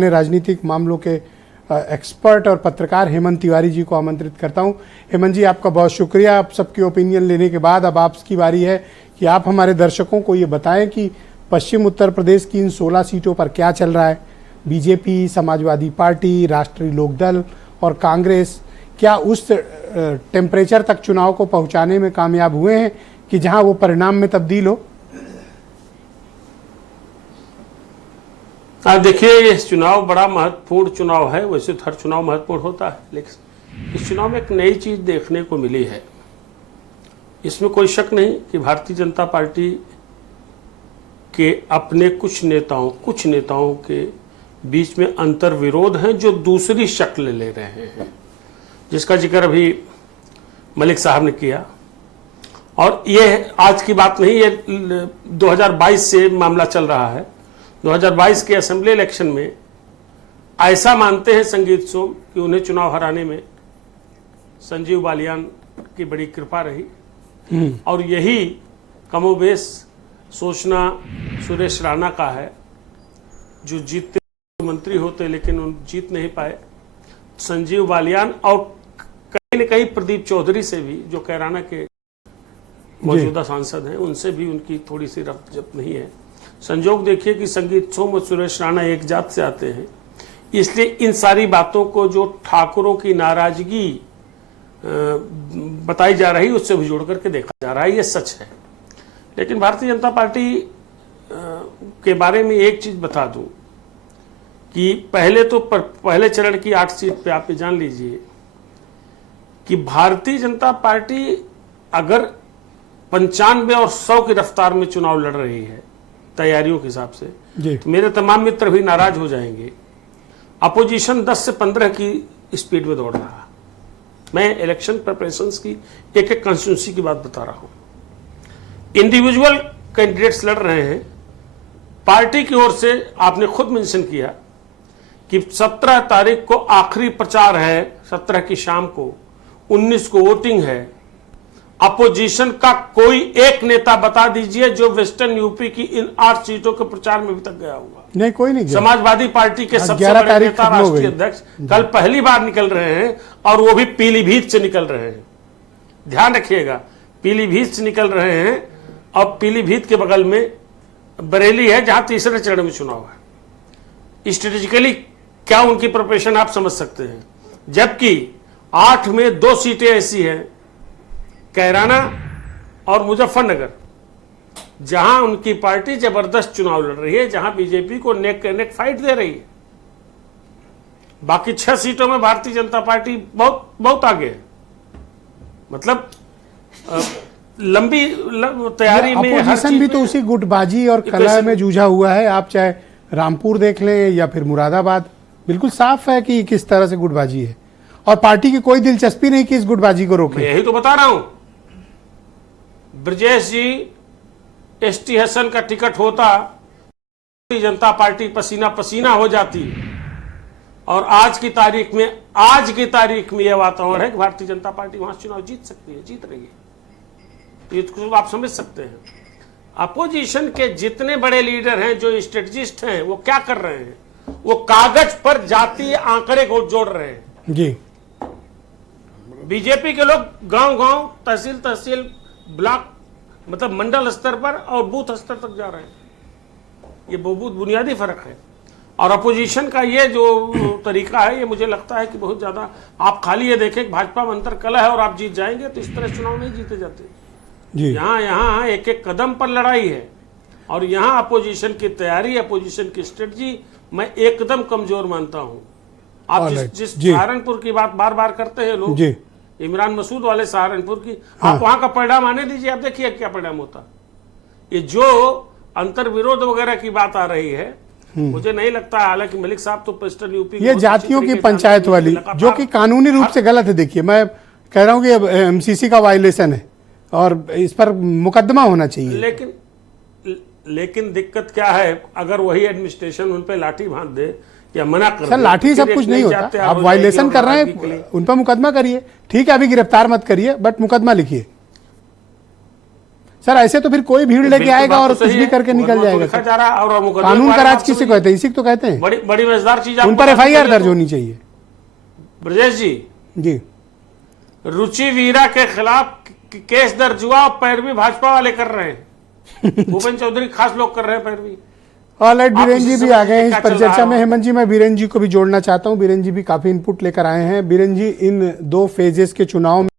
राजनीतिक मामलों के एक्सपर्ट और पत्रकार हेमंत तिवारी जी को आमंत्रित करता हूं। हेमंत जी, आपका बहुत शुक्रिया। आप सबकी ओपिनियन लेने के बाद अब आपकी बारी है कि आप हमारे दर्शकों को ये बताएं कि पश्चिम उत्तर प्रदेश की इन 16 सीटों पर क्या चल रहा है। बीजेपी, समाजवादी पार्टी, राष्ट्रीय लोकदल और कांग्रेस क्या उस टेम्परेचर तक चुनाव को पहुंचाने में कामयाब हुए हैं कि जहां वो परिणाम में तब्दील हो? देखिए, ये चुनाव बड़ा महत्वपूर्ण चुनाव है। वैसे तो हर चुनाव महत्वपूर्ण होता है, लेकिन इस चुनाव में एक नई चीज देखने को मिली है। इसमें कोई शक नहीं कि भारतीय जनता पार्टी के अपने कुछ नेताओं के बीच में अंतर विरोध हैं जो दूसरी शक्ल ले रहे हैं, जिसका जिक्र अभी मलिक साहब ने किया। और ये आज की बात नहीं, ये 2022 से मामला चल रहा है। 2022 के असेंबली इलेक्शन में ऐसा मानते हैं संगीत सोम कि उन्हें चुनाव हराने में संजीव बालियान की बड़ी कृपा रही, और यही कमोबेश सोचना सुरेश राणा का है, जो जीतते मंत्री होते लेकिन उन जीत नहीं पाए। संजीव बालियान और कहीं न कहीं प्रदीप चौधरी से भी, जो कैराना के मौजूदा सांसद हैं, उनसे भी उनकी थोड़ी सी रफ्त जब्त नहीं है। संजोग देखिए कि संगीत सोम और सुरेश राणा एक जात से आते हैं, इसलिए इन सारी बातों को जो ठाकुरों की नाराजगी बताई जा रही है उससे भी जोड़ करके देखा जा रहा है। ये सच है। लेकिन भारतीय जनता पार्टी के बारे में एक चीज बता दूं कि पहले चरण की 8 सीट पे आप ये जान लीजिए कि भारतीय जनता पार्टी अगर 95 और 100 की रफ्तार में चुनाव लड़ रही है तैयारियों के हिसाब से, तो मेरे तमाम मित्र भी नाराज हो जाएंगे। अपोजिशन 10 से 15 की स्पीड में दौड़ रहा है। मैं इलेक्शन प्रिपरेशंस की एक कॉन्स्टिट्यूंसी की बात बता रहा हूं। इंडिविजुअल कैंडिडेट्स लड़ रहे हैं। पार्टी की ओर से आपने खुद मेंशन किया कि 17 तारीख को आखिरी प्रचार है, 17 की शाम को, 19 को वोटिंग है। अपोजिशन का कोई एक नेता बता दीजिए जो वेस्टर्न यूपी की इन 8 सीटों के प्रचार में अभी तक गया होगा। नहीं, कोई नहीं गया। समाजवादी पार्टी के सबसे बड़े नेता, राष्ट्रीय अध्यक्ष कल पहली बार निकल रहे हैं, और वो भी पीलीभीत से निकल रहे हैं। ध्यान रखिएगा, पीलीभीत से निकल रहे हैं, और पीलीभीत के बगल में बरेली है जहां तीसरे चरण में चुनाव है। स्ट्रेटेजिकली क्या उनकी प्रिपरेशन आप समझ सकते हैं। जबकि 8 में 2 सीटें ऐसी हैं, कैराना और मुजफ्फरनगर, जहां उनकी पार्टी जबरदस्त चुनाव लड़ रही है, जहां बीजेपी को नेक नेक फाइट दे रही है। बाकी 6 सीटों में भारतीय जनता पार्टी बहुत बहुत आगे है। मतलब लंबी तैयारी में अपोजिशन भी तो उसी गुटबाजी और कलह में जूझा हुआ है। आप चाहे रामपुर देख लें या फिर मुरादाबाद, बिल्कुल साफ है कि किस तरह से गुटबाजी है, और पार्टी की कोई दिलचस्पी नहीं कि इस गुटबाजी को रोके। यही तो बता रहा हूं। ब्रजेश जी, एसटी हसन का टिकट होता, भारतीय जनता पार्टी पसीना पसीना हो जाती, और आज की तारीख में यह वातावरण है कि भारतीय जनता पार्टी वहां चुनाव जीत सकती है, जीत रही है। ये तो आप समझ सकते हैं। अपोजिशन के जितने बड़े लीडर हैं, जो स्ट्रेटजिस्ट हैं, वो क्या कर रहे हैं? वो कागज पर जातीय आंकड़े को जोड़ रहे हैं जी। बीजेपी के लोग गांव-गांव, तहसील, ब्लॉक, मतलब मंडल स्तर पर और बूथ स्तर तक जा रहे हैं। ये बहुत बुनियादी फर्क है। और अपोजिशन का ये जो तरीका है, ये मुझे लगता है कि बहुत ज्यादा, आप खाली ये देखें भाजपा में अंतर कलह है और आप जीत जाएंगे, तो इस तरह चुनाव नहीं जीते जाते जी। यहाँ एक एक कदम पर लड़ाई है, और यहाँ अपोजिशन की तैयारी, अपोजिशन की स्ट्रेटजी मैं एकदम कमजोर मानता हूँ। आप जिस सहारनपुर की बात बार बार करते हैं लोग, इमरान मसूद वाले सहारनपुर की, आप वहां का परिणाम आने दीजिए, आप देखिए क्या परिणाम होता। ये जो अंतर विरोध वगैरह की बात आ रही है, मुझे नहीं लगता, हालांकि मलिक साहब तो वेस्टर्न यूपी, ये जातियों की पंचायत वाली, जो कि कानूनी रूप से गलत है। देखिए, मैं कह रहा हूं कि एमसीसी का वायलेशन है और इस पर मुकदमा होना चाहिए। लेकिन दिक्कत क्या है, अगर वही एडमिनिस्ट्रेशन उन पे लाठी बांध दे या मना कर सर, लाठी सब कुछ नहीं होता। आप वायलेशन कर रहे हैं, उन पर मुकदमा करिए। ठीक है, अभी गिरफ्तार मत करिए, बट मुकदमा लिखिए। सर ऐसे तो फिर कोई भीड़ लेके बिल्कुल आएगा बात और तो कुछ सही भी है। करके निकल मुकदमा तो जाएगा लिखा सर। जा रहा है और मुकदमे कानून के का बारे में राज आप किसे समझिए। कहते हैं? इसी को तो कहते हैं। बड़ी बड़ी मजेदार चीज उन आपको पर बतानी FIR चाहिए दर्ज तो। होनी चाहिए। ब्रजेश जी, जी रुचि वीरा के खिलाफ केस दर्ज हुआ और पैरवी भाजपा वाले कर रहे हैं। भूपेंद्र चौधरी खास लोग कर रहे हैं पैरवी। ऑलराइट, आप बीरेन जी इसी भी समय आ गए हैं इस क्या चल परिचर्चा रहा में। है? हेमंत जी, मैं बीरेन जी को भी जोड़ना चाहता हूं। बीरेन जी भी काफी इनपुट लेकर आए हैं। बीरेन जी, इन 2 फेजेस के चुनाव में